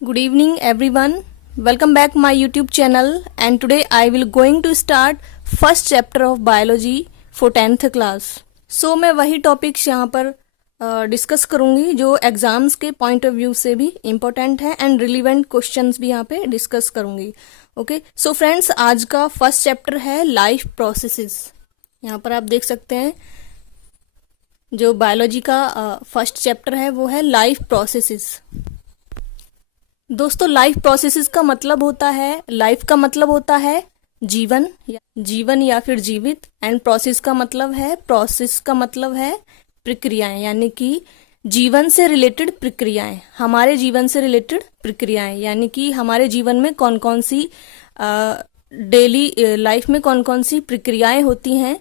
Good evening everyone. Welcome back my YouTube channel and today I will going to start first chapter of biology for 10th class. So मैं वही topics यहाँ पर discuss करूँगी जो exams के point of view से भी important है एंड रिलीवेंट क्वेश्चंस भी यहाँ पे डिस्कस करूँगी. ओके सो फ्रेंड्स, आज का फर्स्ट चैप्टर है लाइफ प्रोसेसेस. यहाँ पर आप देख सकते हैं जो बायोलॉजी का फर्स्ट चैप्टर है वो है लाइफ प्रोसेसेस. दोस्तों, लाइफ प्रोसेसेस का मतलब होता है, लाइफ का मतलब होता है जीवन या फिर जीवित, एंड प्रोसेस का मतलब है प्रक्रियाएं, यानी कि जीवन से रिलेटेड प्रक्रियाएं, हमारे जीवन से रिलेटेड प्रक्रियाएं, यानी कि हमारे जीवन में कौन कौन सी डेली लाइफ में कौन कौन सी प्रक्रियाएं होती हैं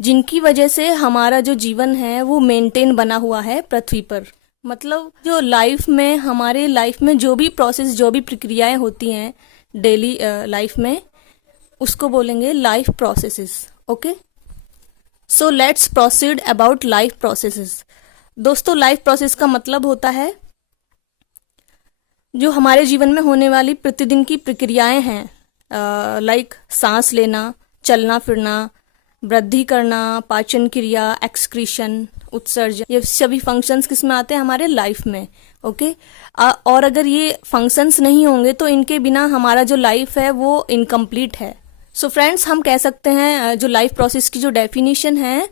जिनकी वजह से हमारा जो जीवन है वो मेंटेन बना हुआ है पृथ्वी पर. मतलब जो लाइफ में, हमारे लाइफ में जो भी प्रोसेस, जो भी प्रक्रियाएं होती हैं डेली लाइफ में, उसको बोलेंगे life processes. Okay, so let's proceed about life processes. दोस्तों, लाइफ प्रोसेस का मतलब होता है जो हमारे जीवन में होने वाली प्रतिदिन की प्रक्रियाएं हैं, लाइक सांस लेना, चलना फिरना, वृद्धि करना, पाचन क्रिया, एक्सक्रीशन, उत्सर्जन, ये सभी फंक्शंस किस में आते हैं? हमारे लाइफ में. ओके, और अगर ये फंक्शंस नहीं होंगे तो इनके बिना हमारा जो लाइफ है वो इनकम्प्लीट है. सो फ्रेंड्स, हम कह सकते हैं जो लाइफ प्रोसेस की जो डेफिनेशन है,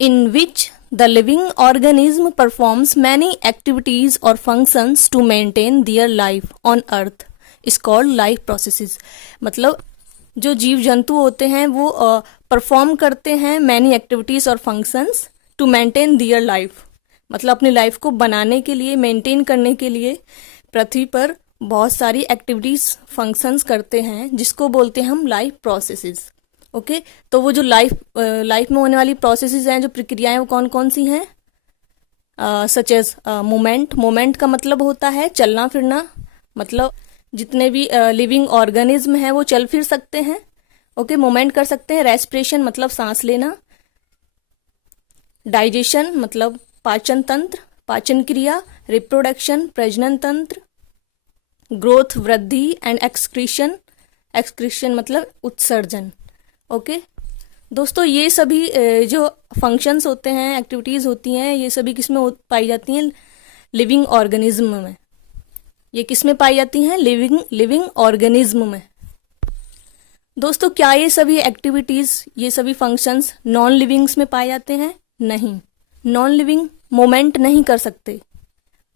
in which the living organism performs many activities और functions to maintain their life on earth is called life processes. मतलब जो जीव जंतु होते हैं वो परफॉर्म करते हैं मैनी एक्टिविटीज और functions to maintain their life, मतलब अपनी लाइफ को बनाने के लिए, मेंटेन करने के लिए पृथ्वी पर बहुत सारी एक्टिविटीज, फंक्शंस करते हैं, जिसको बोलते हैं हम लाइफ प्रोसेसेस. ओके, तो वो जो लाइफ में होने वाली प्रोसेसेस हैं, जो प्रक्रियाएं, वो कौन कौन सी हैं? सच एज मोमेंट का मतलब होता है चलना फिरना, मतलब जितने भी लिविंग ऑर्गेनिज्म हैं वो चल फिर सकते हैं. ओके, मोमेंट कर सकते हैं. रेस्पिरेशन मतलब सांस लेना. डाइजेशन मतलब पाचन तंत्र, पाचन क्रिया. रिप्रोडक्शन प्रजनन तंत्र. ग्रोथ वृद्धि, एंड एक्सक्रीशन मतलब उत्सर्जन. ओके दोस्तों, ये सभी जो फंक्शंस होते हैं, एक्टिविटीज होती हैं, ये सभी किसमें पाई जाती हैं? लिविंग ऑर्गेनिज्म में. ये किसमें पाई जाती हैं? लिविंग ऑर्गेनिज्म में. दोस्तों, क्या ये सभी एक्टिविटीज, ये सभी फंक्शंस नॉन लिविंग्स में पाए जाते हैं? नहीं. नॉन लिविंग मोमेंट नहीं कर सकते,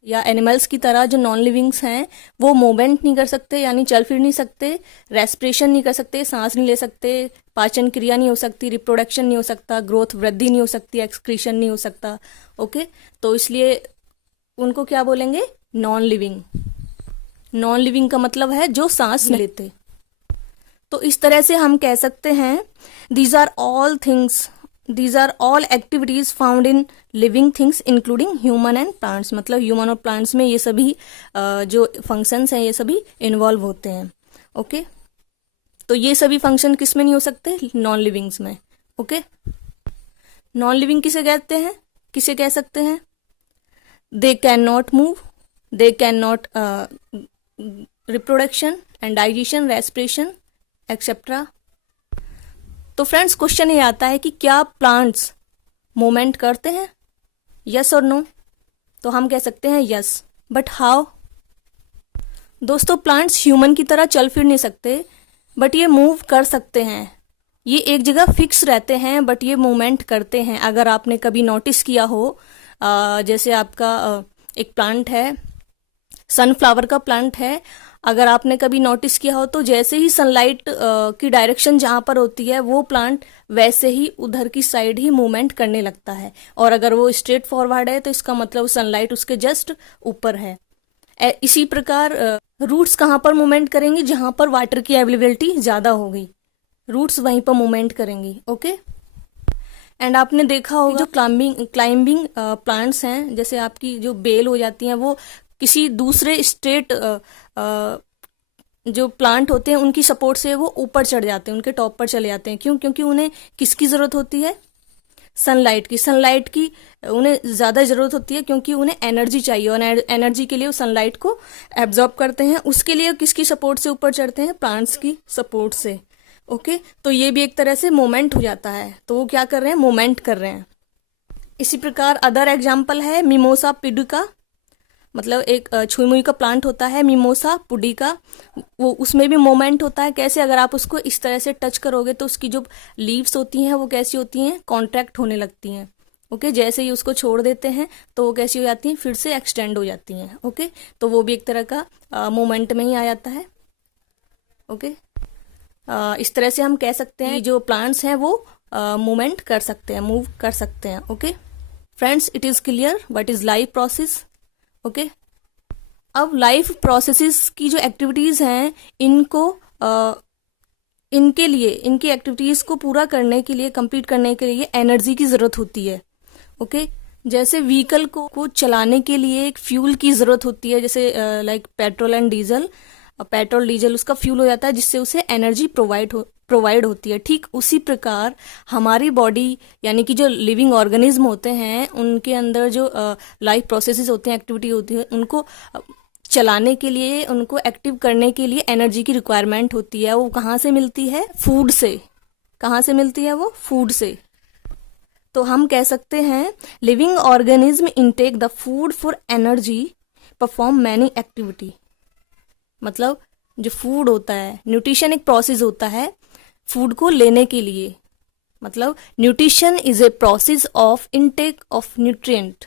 या एनिमल्स की तरह जो नॉन लिविंग्स हैं वो मोमेंट नहीं कर सकते, यानी चल फिर नहीं सकते. रेस्पिरेशन नहीं कर सकते, सांस नहीं ले सकते. पाचन क्रिया नहीं हो सकती. रिप्रोडक्शन नहीं हो सकता. ग्रोथ वृद्धि नहीं हो सकती. एक्सक्रीशन नहीं हो सकता. ओके, तो इसलिए उनको क्या बोलेंगे? Non living. नॉन लिविंग का मतलब है जो सांस नहीं लेते. तो इस तरह से हम कह सकते हैं these are all activities found in living things including human and plants. मतलब ह्यूमन और प्लांट्स में ये सभी जो फंक्शंस हैं ये सभी इन्वॉल्व होते हैं. ओके, तो ये सभी फंक्शन किस में नहीं हो सकते? नॉन लिविंग्स में. ओके, नॉन लिविंग किसे कह सकते हैं? They can not move, they can not reproduction and digestion, respiration etcetera. तो फ्रेंड्स, क्वेश्चन ये आता है कि क्या प्लांट्स मूवमेंट करते हैं? यस और नो? तो हम कह सकते हैं यस, बट हाउ? दोस्तों, प्लांट्स ह्यूमन की तरह चल फिर नहीं सकते, बट ये मूव कर सकते हैं. ये एक जगह फिक्स रहते हैं, बट ये मूवमेंट करते हैं. अगर आपने कभी नोटिस किया हो, जैसे आपका एक प्लांट है, सनफ्लावर का प्लांट है, अगर आपने कभी नोटिस किया हो तो जैसे ही सनलाइट की डायरेक्शन जहां पर होती है वो प्लांट वैसे ही उधर की साइड ही मूवमेंट करने लगता है. और अगर वो स्ट्रेट फॉरवर्ड है तो इसका मतलब सनलाइट उसके जस्ट ऊपर है. इसी प्रकार रूट्स कहाँ पर मूवमेंट करेंगी? जहां पर वाटर की अवेलेबिलिटी ज्यादा होगी, रूट्स वहीं पर मूवमेंट करेंगी. ओके, एंड आपने देखा होगा जो क्लाइंबिंग प्लांट्स हैं, जैसे आपकी जो बेल हो जाती हैं, वो किसी दूसरे स्टेट जो प्लांट होते हैं उनकी सपोर्ट से वो ऊपर चढ़ जाते हैं, उनके टॉप पर चले जाते हैं. क्यों? क्योंकि उन्हें किसकी जरूरत होती है? सनलाइट की उन्हें ज़्यादा ज़रूरत होती है, क्योंकि उन्हें एनर्जी चाहिए और एनर्जी के लिए वो सनलाइट को एब्जॉर्ब करते हैं। उसके लिए किसकी सपोर्ट से ऊपर चढ़ते हैं? प्लांट्स की सपोर्ट से। ओके, तो ये भी एक तरह से मूवमेंट हो जाता है, तो वो क्या कर रहे हैं? मूवमेंट कर रहे हैं। इसी प्रकार अदर एग्जाम्पल है मिमोसा पुडिका, मतलब एक छुई मुई का प्लांट होता है मिमोसा पुडिका, वो उसमें भी मूवमेंट होता है। कैसे? अगर आप उसको इस तरह से टच करोगे तो उसकी जो लीव्स होती हैं वो कैसी होती हैं? कॉन्ट्रैक्ट होने लगती हैं। ओके, जैसे ही उसको छोड़ देते हैं तो वो कैसी हो जाती हैं? फिर से एक्सटेंड हो जाती हैं। ओके, तो वो भी एक तरह का मूवमेंट में ही आ जाता है। ओके, इस तरह से हम कह सकते हैं जो प्लांट्स हैं वो मूवमेंट कर सकते हैं, मूव कर सकते हैं। Okay friends, it is clear what is life process. Okay, अब लाइफ प्रोसेसेस की जो एक्टिविटीज हैं इनको इनके लिए, इनकी एक्टिविटीज को पूरा करने के लिए, कंप्लीट करने के लिए एनर्जी की जरूरत होती है। ओके, जैसे व्हीकल को चलाने के लिए एक फ्यूल की जरूरत होती है, जैसे like petrol and diesel. Petrol diesel उसका फ्यूल हो जाता है जिससे उसे एनर्जी प्रोवाइड होती है। ठीक उसी प्रकार हमारी बॉडी यानी कि जो लिविंग ऑर्गेनिज्म होते हैं उनके अंदर जो लाइफ प्रोसेसेस होते हैं, एक्टिविटी होती है, उनको चलाने के लिए, उनको एक्टिव करने के लिए एनर्जी की रिक्वायरमेंट होती है। वो कहाँ से मिलती है? फूड से। कहाँ से मिलती है वो? फूड से। तो हम कह सकते हैं living organism intake the food for energy, perform many activity. मतलब जो फूड होता है, न्यूट्रिशन एक प्रोसेस होता है फूड को लेने के लिए। मतलब nutrition is a process of intake of nutrient.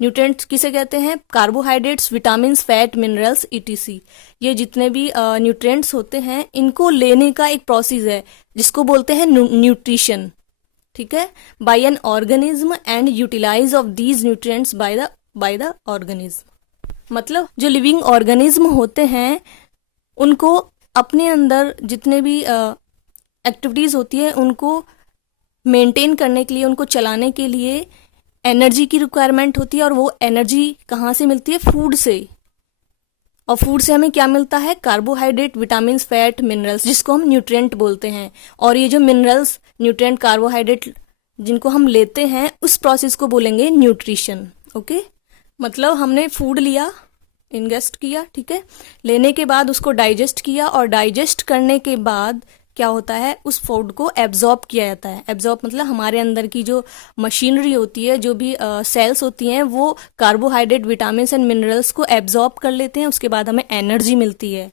Nutrients किसे कहते हैं? Carbohydrates, vitamin, fat, minerals etc. ये जितने भी न्यूट्रिएंट्स होते हैं इनको लेने का एक प्रोसेस है जिसको बोलते हैं न्यूट्रिशन। ठीक है, by an organism and utilise of these nutrients by the organism. मतलब जो लिविंग ऑर्गेनिज्म होते हैं उनको अपने अंदर जितने भी एक्टिविटीज होती है उनको मेंटेन करने के लिए, उनको चलाने के लिए एनर्जी की रिक्वायरमेंट होती है। और वो एनर्जी कहाँ से मिलती है? फूड से। और फूड से हमें क्या मिलता है? कार्बोहाइड्रेट, विटामिन, फैट, मिनरल्स, जिसको हम न्यूट्रिएंट बोलते हैं। और ये जो मिनरल्स, न्यूट्रिएंट, कार्बोहाइड्रेट जिनको हम लेते हैं उस प्रोसेस को बोलेंगे न्यूट्रिशन। ओके, मतलब हमने फूड लिया, इंगेस्ट किया, ठीक है, लेने के बाद उसको डाइजेस्ट किया और डाइजेस्ट करने के बाद क्या होता है? उस फूड को एब्जॉर्ब किया जाता है। एब्जॉर्ब मतलब हमारे अंदर की जो मशीनरी होती है, जो भी सेल्स होती हैं, वो कार्बोहाइड्रेट, विटामिन एंड मिनरल्स को एब्जॉर्ब कर लेते हैं। उसके बाद हमें एनर्जी मिलती है।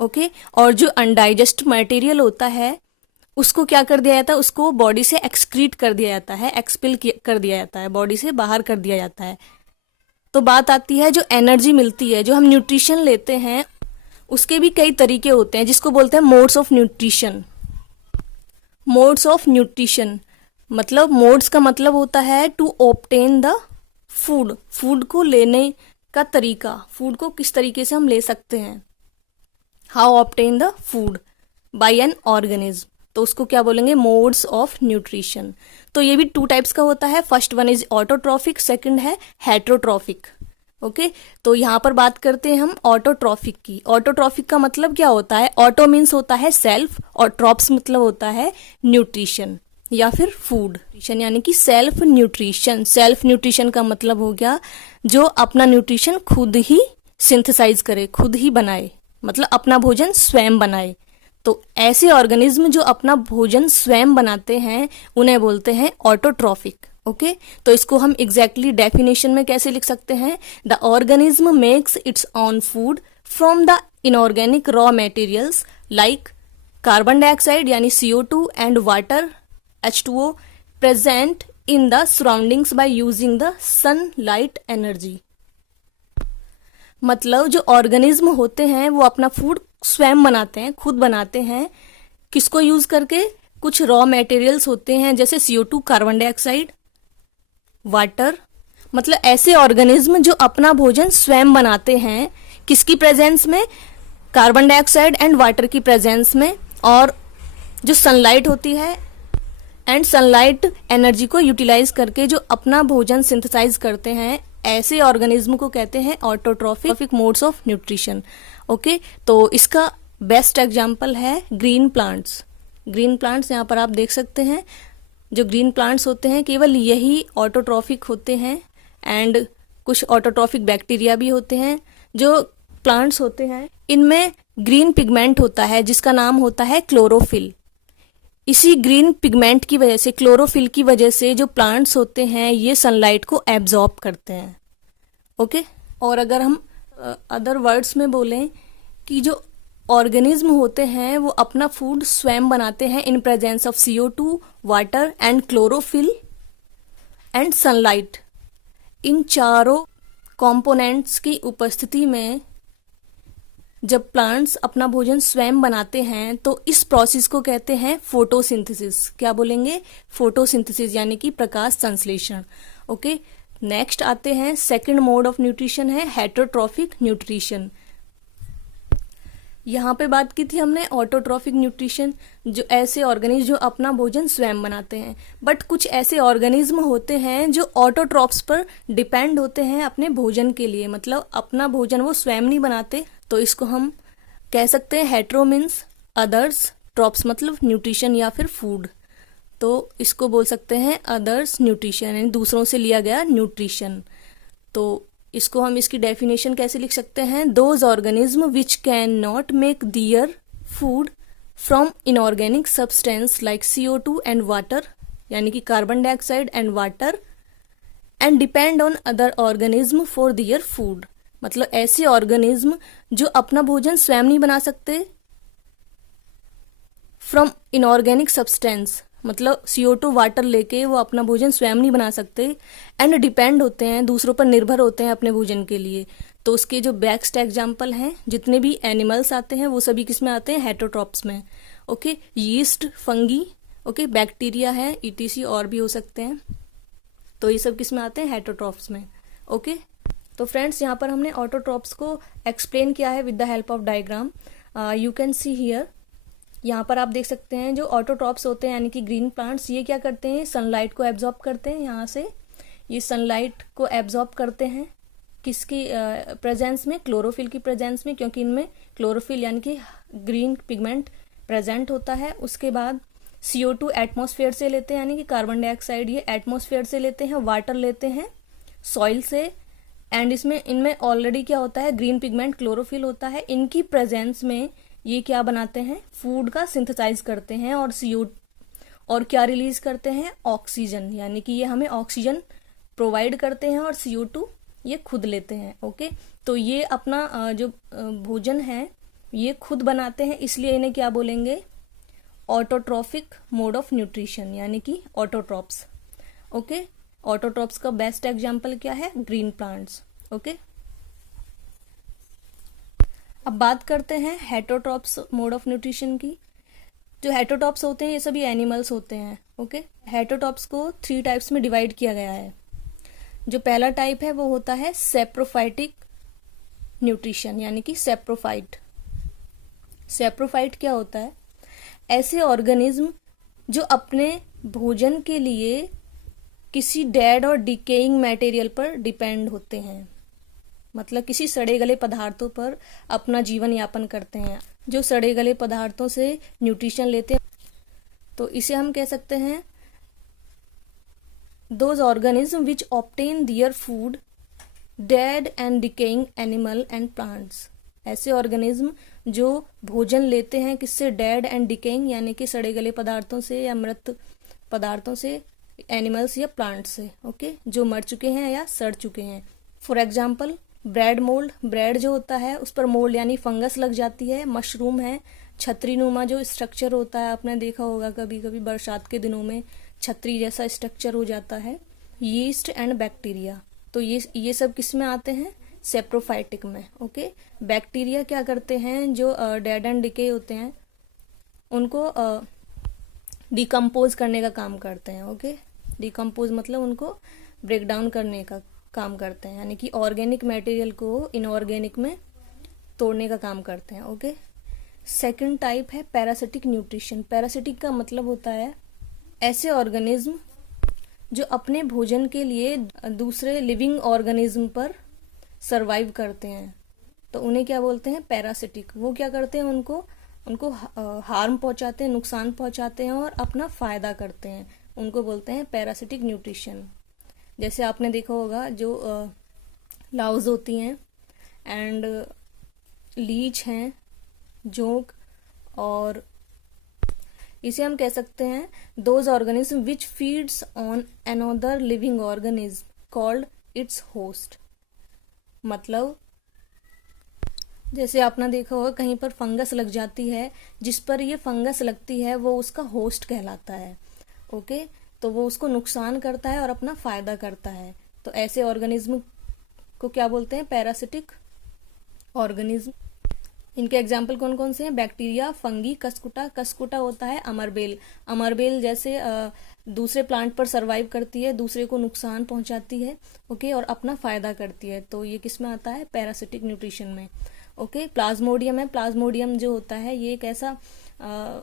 ओके, और जो अनडाइजेस्ट मटेरियल होता है उसको क्या कर दिया जाता है? उसको बॉडी से एक्सक्रीट कर दिया जाता है, एक्सपेल कर दिया जाता है, बॉडी से बाहर कर दिया जाता है। तो बात आती है जो एनर्जी मिलती है, जो हम न्यूट्रिशन लेते हैं उसके भी कई तरीके होते हैं जिसको बोलते हैं modes of nutrition. Modes of nutrition मतलब, मोड्स का मतलब होता है to obtain the food. Food को लेने का तरीका, फूड को किस तरीके से हम ले सकते हैं। How obtain the food by an organism, तो उसको क्या बोलेंगे? Modes of nutrition. तो ये भी 2 टाइप्स का होता है। First one is autotrophic, second है हेट्रोट्रॉफिक। ओके, तो यहाँ पर बात करते हैं हम ऑटोट्रॉफिक की। ऑटोट्रॉफिक का मतलब क्या होता है? ऑटो मीन्स होता है सेल्फ और ट्रॉप्स मतलब होता है न्यूट्रिशन या फिर फूड। न्यूट्रिशन यानी कि सेल्फ न्यूट्रिशन। सेल्फ न्यूट्रिशन का मतलब हो गया जो अपना न्यूट्रिशन खुद ही सिंथेसाइज करे, खुद ही बनाए, मतलब अपना भोजन स्वयं बनाए। तो ऐसे ऑर्गेनिज्म जो अपना भोजन स्वयं बनाते हैं उन्हें बोलते हैं ऑटोट्रॉफिक। ओके, तो इसको हम एग्जैक्टली डेफिनेशन में कैसे लिख सकते हैं? The organism makes its own food from the inorganic raw materials like carbon dioxide यानी CO2 and water H2O present in the surroundings by using the sunlight energy. मतलब जो ऑर्गेनिज्म होते हैं वो अपना फूड स्वयं बनाते हैं, खुद बनाते हैं। किसको यूज करके? कुछ रॉ मटेरियल्स होते हैं जैसे CO2, कार्बन डाइऑक्साइड, वाटर। मतलब ऐसे ऑर्गेनिज्म जो अपना भोजन स्वयं बनाते हैं, किसकी प्रेजेंस में? कार्बन डाइऑक्साइड एंड वाटर की प्रेजेंस में। और जो सनलाइट होती है एंड सनलाइट एनर्जी को यूटिलाइज करके जो अपना भोजन सिंथेसाइज करते हैं, ऐसे ऑर्गेनिज्म को कहते हैं autotrophic modes of nutrition. Okay, तो इसका बेस्ट एग्जाम्पल है ग्रीन प्लांट्स। ग्रीन प्लांट्स यहाँ पर आप देख सकते हैं। जो ग्रीन प्लांट्स होते हैं केवल यही ऑटोट्रॉफिक होते हैं, एंड कुछ ऑटोट्रॉफिक बैक्टीरिया भी होते हैं। जो प्लांट्स होते हैं इनमें ग्रीन पिगमेंट होता है जिसका नाम होता है क्लोरोफिल। इसी ग्रीन पिगमेंट की वजह से, क्लोरोफिल की वजह से जो प्लांट्स होते हैं ये सनलाइट को एब्जॉर्ब करते हैं। ओके, और अगर हम अदर वर्ड्स में बोलें कि जो ऑर्गेनिज्म होते हैं वो अपना फूड स्वयं बनाते हैं in presence of CO2, water and chlorophyll and sunlight. इन चारों कंपोनेंट्स की उपस्थिति में जब प्लांट्स अपना भोजन स्वयं बनाते हैं तो इस प्रोसेस को कहते हैं फोटोसिंथेसिस। क्या बोलेंगे? फोटोसिंथेसिस, यानी कि प्रकाश संश्लेषण। ओके, नेक्स्ट आते हैं सेकंड मोड ऑफ न्यूट्रिशन है हेटरोट्रॉफिक न्यूट्रिशन। यहाँ पे बात की थी हमने ऑटोट्रॉफिक न्यूट्रिशन, जो ऐसे ऑर्गेनिज्म जो अपना भोजन स्वयं बनाते हैं। बट कुछ ऐसे ऑर्गेनिज्म होते हैं जो ऑटोट्रॉप्स पर डिपेंड होते हैं अपने भोजन के लिए, मतलब अपना भोजन वो स्वयं नहीं बनाते, तो इसको हम कह सकते हैं हेट्रो मीन्स अदर्स, ट्रॉप्स मतलब न्यूट्रिशन या फिर फूड, तो इसको बोल सकते हैं अदर्स न्यूट्रिशन, यानी दूसरों से लिया गया न्यूट्रिशन। तो इसको हम इसकी डेफिनेशन कैसे लिख सकते हैं? Those organism which can not make their food from inorganic substance like CO2 and water, यानी कि carbon dioxide and water, and depend on other organism for their food. मतलब ऐसे ऑर्गेनिज्म जो अपना भोजन स्वयं नहीं बना सकते फ्रॉम इनऑर्गेनिक सब्सटेंस, मतलब CO2 वाटर लेके वो अपना भोजन स्वयं नहीं बना सकते, एंड डिपेंड होते हैं, दूसरों पर निर्भर होते हैं अपने भोजन के लिए। तो उसके जो बेस्ट एग्जाम्पल हैं, जितने भी एनिमल्स आते हैं वो सभी किस में आते हैं? हेटरोट्रॉप्स में। Okay, yeast, fungi, okay, bacteria है, ETC और भी हो सकते हैं, तो ये सब किस में आते हैं? हेटरोट्रॉप्स में। ओके, तो फ्रेंड्स यहाँ पर हमने ऑटोट्रॉप्स को एक्सप्लेन किया है with the help of diagram. You can see here, यहाँ पर आप देख सकते हैं जो ऑटोट्रॉप्स होते हैं यानी कि ग्रीन प्लांट्स, ये क्या करते हैं? सनलाइट को एब्जॉर्ब करते हैं। यहाँ से ये सनलाइट को एब्जॉर्ब करते हैं किसकी प्रेजेंस में? क्लोरोफिल की प्रेजेंस में, क्योंकि इनमें क्लोरोफिल यानी कि ग्रीन पिगमेंट प्रेजेंट होता है। उसके बाद CO2 एटमॉस्फेयर से लेते हैं, यानी कि कार्बन डाइऑक्साइड ये एटमॉस्फेयर से लेते हैं, वाटर लेते हैं सॉइल से, एंड इसमें इनमें ऑलरेडी क्या होता है? ग्रीन पिगमेंट क्लोरोफिल होता है। इनकी प्रेजेंस में ये क्या बनाते हैं? फूड का सिंथेसाइज करते हैं, और क्या रिलीज करते हैं? ऑक्सीजन, यानी कि ये हमें ऑक्सीजन प्रोवाइड करते हैं, और CO2 ये खुद लेते हैं। ओके, तो ये अपना जो भोजन है ये खुद बनाते हैं, इसलिए इन्हें क्या बोलेंगे? ऑटोट्रॉफिक मोड ऑफ न्यूट्रिशन, यानी कि ऑटोट्रॉप्स। ओके, ऑटोट्रॉप्स का बेस्ट एग्जाम्पल क्या है? Green plants. ओके, अब बात करते हैं हेटरोट्रॉप्स मोड ऑफ न्यूट्रिशन की। जो हेटरोट्रॉप्स होते हैं ये सभी एनिमल्स होते हैं। ओके, हेटरोट्रॉप्स को 3 टाइप्स में डिवाइड किया गया है। जो पहला टाइप है वो होता है सेप्रोफाइटिक न्यूट्रिशन, यानी कि सेप्रोफाइट। सेप्रोफाइट क्या होता है? ऐसे ऑर्गेनिज्म जो अपने भोजन के लिए किसी डेड और डिकेइंग मटेरियल पर डिपेंड होते हैं, मतलब किसी सड़े गले पदार्थों पर अपना जीवन यापन करते हैं, जो सड़े गले पदार्थों से न्यूट्रिशन लेते हैं, तो इसे हम कह सकते हैं those organism which obtain their food dead and decaying animal and plants. ऐसे ऑर्गेनिज्म जो भोजन लेते हैं किससे? डेड एंड डिकेइंग, यानी कि सड़े गले पदार्थों से या मृत पदार्थों से, एनिमल्स या प्लांट्स से। ओके, जो मर चुके हैं या सड़ चुके हैं। For example bread mould, bread जो होता है उस पर मोल्ड यानी फंगस लग जाती है। मशरूम है, छतरी नुमा जो स्ट्रक्चर होता है, आपने देखा होगा कभी कभी बरसात के दिनों में छतरी जैसा स्ट्रक्चर हो जाता है। यीस्ट एंड बैक्टीरिया, तो ये सब किस में आते हैं? सेप्रोफाइटिक में। ओके, बैक्टीरिया क्या करते हैं? जो डेड एंड डिके होते हैं उनको डिकम्पोज करने का काम करते हैं। ओके, डिकम्पोज मतलब उनको ब्रेक डाउन करने का काम करते हैं, यानी कि ऑर्गेनिक मटेरियल को इनऑर्गेनिक में तोड़ने का काम करते हैं। ओके, सेकंड टाइप है पैरासिटिक न्यूट्रिशन। पैरासिटिक का मतलब होता है ऐसे ऑर्गेनिज्म जो अपने भोजन के लिए दूसरे लिविंग ऑर्गेनिज्म पर सरवाइव करते हैं, तो उन्हें क्या बोलते हैं? पैरासिटिक। वो क्या करते हैं? उनको हार्म पहुंचाते हैं, नुकसान पहुंचाते हैं और अपना फायदा करते हैं, उनको बोलते हैं पैरासिटिक न्यूट्रिशन। जैसे आपने देखा होगा जो लाउज होती हैं एंड लीच हैं, जोंक, और इसे हम कह सकते हैं those organism which feeds on another living organism called its host. मतलब जैसे आपने देखा होगा कहीं पर फंगस लग जाती है, जिस पर ये फंगस लगती है वो उसका होस्ट कहलाता है। ओके, तो वो उसको नुकसान करता है और अपना फायदा करता है। तो ऐसे ऑर्गेनिज्म को क्या बोलते हैं? Parasitic organism. इनके एग्जाम्पल कौन कौन से हैं? Bacteria, fungi, Cuscuta. कस्कुटा होता है अमरबेल। अमरबेल जैसे दूसरे प्लांट पर सरवाइव करती है, दूसरे को नुकसान पहुंचाती है, ओके, और अपना फायदा करती है। तो ये किस में आता है? पैरासिटिक न्यूट्रिशन में। ओके, प्लाज्मोडियम है। प्लाज्मोडियम जो होता है ये एक ऐसा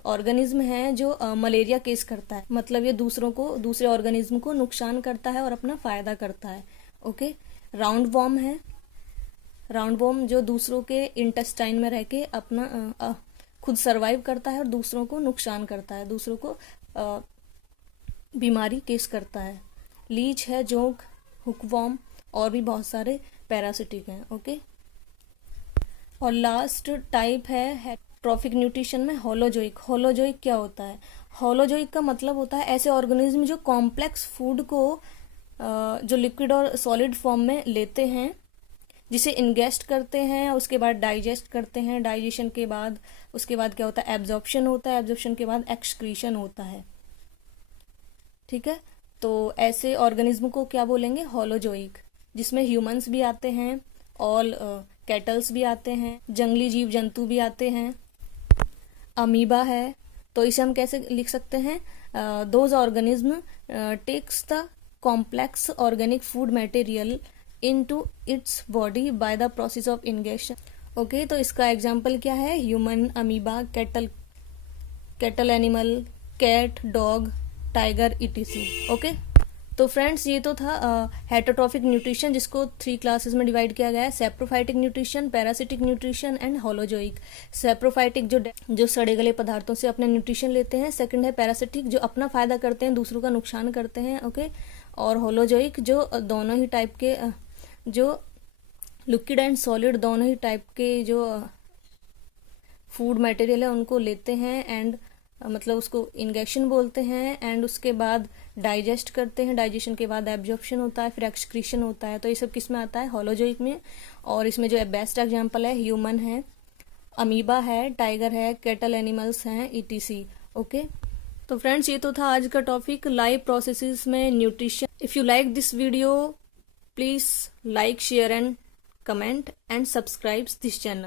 ऑर्गेनिज्म है जो मलेरिया केस करता है। मतलब ये दूसरे ऑर्गेनिज्म को नुकसान करता है और अपना फायदा करता है। ओके, राउंड वॉर्म है। राउंड वॉर्म जो दूसरों के इंटेस्टाइन में रह के अपना खुद सरवाइव करता है और दूसरों को नुकसान करता है, दूसरों को बीमारी केस करता है। लीच है, जोंक, हुकवॉर्म, और भी बहुत सारे पैरासिटिक हैं। ओके, और लास्ट टाइप है हेटेरोट्रॉफिक न्यूट्रिशन में होलोजोइक। होलोजोइक क्या होता है? होलोजोइक का मतलब होता है ऐसे ऑर्गेनिज्म जो कॉम्प्लेक्स फूड को जो लिक्विड और सॉलिड फॉर्म में लेते हैं, जिसे इंगेस्ट करते हैं, उसके बाद डाइजेस्ट करते हैं, डाइजेशन के बाद उसके बाद क्या होता है? एब्जॉर्प्शन होता है, एब्जॉर्प्शन के बाद एक्सक्रीशन होता है। ठीक है, तो ऐसे ऑर्गेनिज्म को क्या बोलेंगे? होलोजोइक, जिसमें ह्यूमंस भी आते हैं, ऑल कैटल्स भी आते हैं, जंगली जीव जंतु भी आते हैं, अमीबा है। तो इसे हम कैसे लिख सकते हैं? Those organism takes the complex organic food material into its body by the process of ingestion. Okay, तो इसका एग्जाम्पल क्या है? Human, amoeba, cattle animal, cat, dog, tiger, ETC. Okay, तो फ्रेंड्स ये तो था हेटेरोट्रॉफिक न्यूट्रिशन, जिसको 3 क्लासेस में डिवाइड किया गया है: saprophytic nutrition, parasitic nutrition and holozoic. Saprophytic जो सड़े गले पदार्थों से अपने न्यूट्रिशन लेते हैं। सेकंड है पैरासिटिक, जो अपना फायदा करते हैं, दूसरों का नुकसान करते हैं। ओके, और होलोजोइक जो दोनों ही टाइप के जो लिक्विड एंड सॉलिड दोनों ही टाइप के जो फूड मटेरियल है उनको लेते हैं एंड मतलब उसको इंगेशन बोलते हैं, एंड उसके बाद डाइजेस्ट करते हैं, डाइजेशन के बाद एब्जॉर्प्शन होता है, फिर एक्सक्रीशन होता है। तो ये सब किस में आता है? होलोजोइक में। और इसमें जो बेस्ट एग्जांपल है ह्यूमन है, अमीबा है, टाइगर है, कैटल एनिमल्स हैं, ईटीसी। ओके, तो फ्रेंड्स ये तो था आज का टॉपिक, लाइव प्रोसेसेस में nutrition. If you like this video, please like, share and comment and subscribe this channel.